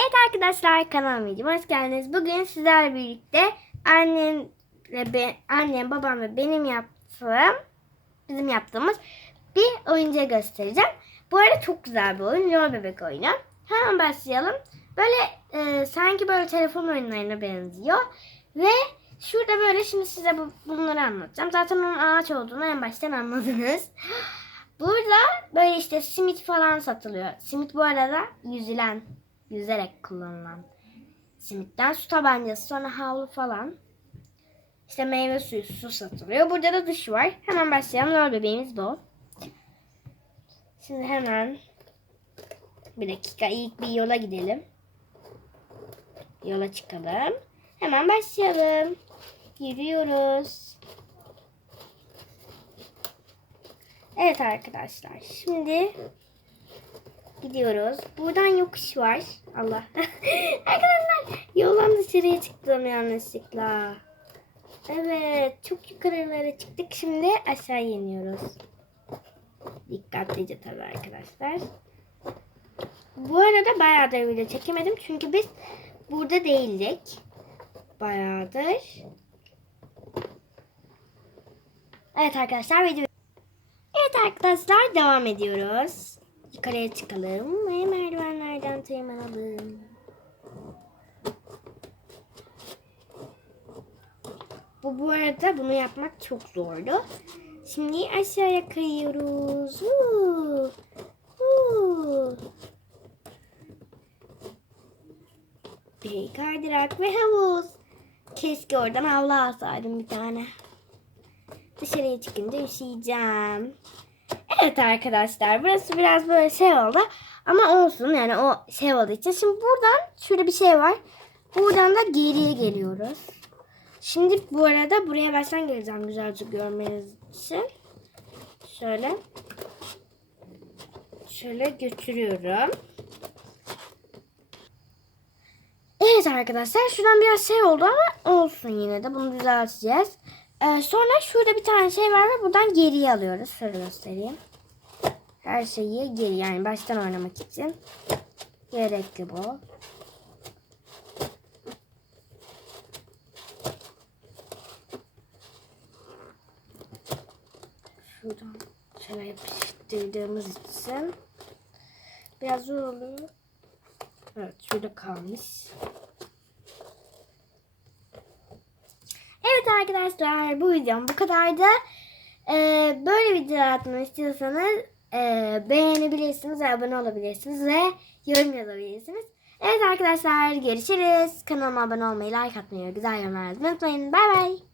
Evet arkadaşlar kanalıma videoma hoş geldiniz. Bugün sizlerle birlikte annem ve ben, annem, babam ve benim yaptığım, bizim yaptığımız bir oyuncağı göstereceğim. Bu arada çok güzel bir oyun. Lol bebek oyunu. Hemen başlayalım. Böyle e, sanki böyle telefon oyunlarına benziyor. Ve şurada böyle şimdi size bu, bunları anlatacağım. Zaten onun ağaç olduğunu en baştan anladınız. Burada böyle işte simit falan satılıyor. Simit bu arada yüzülen, yüzerek kullanılan simitten su tabancası sonra havlu falan. İşte meyve suyu, su satılıyor. Burada da duş var. Hemen başlayalım. Lol bebeğimiz bu. Şimdi hemen bir dakika ilk bir yola gidelim. Yola çıkalım. Hemen başlayalım. Yürüyoruz. Evet arkadaşlar. Şimdi gidiyoruz. Buradan yokuş var. Allah. arkadaşlar yoldan dışarıya çıktım yanlışlıkla. Evet. Çok yukarılara çıktık. Şimdi aşağı iniyoruz. Dikkatlice tabii arkadaşlar. Bu arada bayağıdır video çekemedim. Çünkü biz burada değildik. Bayağıdır. Evet arkadaşlar video Evet arkadaşlar devam ediyoruz. Yukarıya çıkalım ve merdivenlerden tırmanalım. Bu bu arada bunu yapmak çok zordu. Şimdi aşağıya kayıyoruz. Huu. Huu. Bir kaydırak ve havuz. Keşke oradan havlu alsaydım bir tane. Dışarıya çıkınca üşüyeceğim. Evet arkadaşlar burası biraz böyle şey oldu. Ama olsun yani o şey olduğu için. Şimdi buradan şurada bir şey var. Buradan da geriye geliyoruz. Şimdi bu arada buraya baştan geleceğim güzelce görmeniz için. Şöyle. Şöyle götürüyorum. Evet arkadaşlar şuradan biraz şey oldu ama olsun yine de bunu düzelteceğiz. Ee, sonra şurada bir tane şey var ve buradan geriye alıyoruz. Şöyle göstereyim. Her şeyi geri yani baştan oynamak için gerekli bu. Şuradan şöyle yapıştırdığımız için biraz zor oluyor. Evet şurada kalmış. Evet arkadaşlar bu videom bu kadardı. Ee, böyle videolar atmamı istiyorsanız e, beğenebilirsiniz, abone olabilirsiniz ve yorum yazabilirsiniz. Evet arkadaşlar görüşürüz. Kanalıma abone olmayı, like atmayı, güzel yorumlar unutmayın. Bay bay.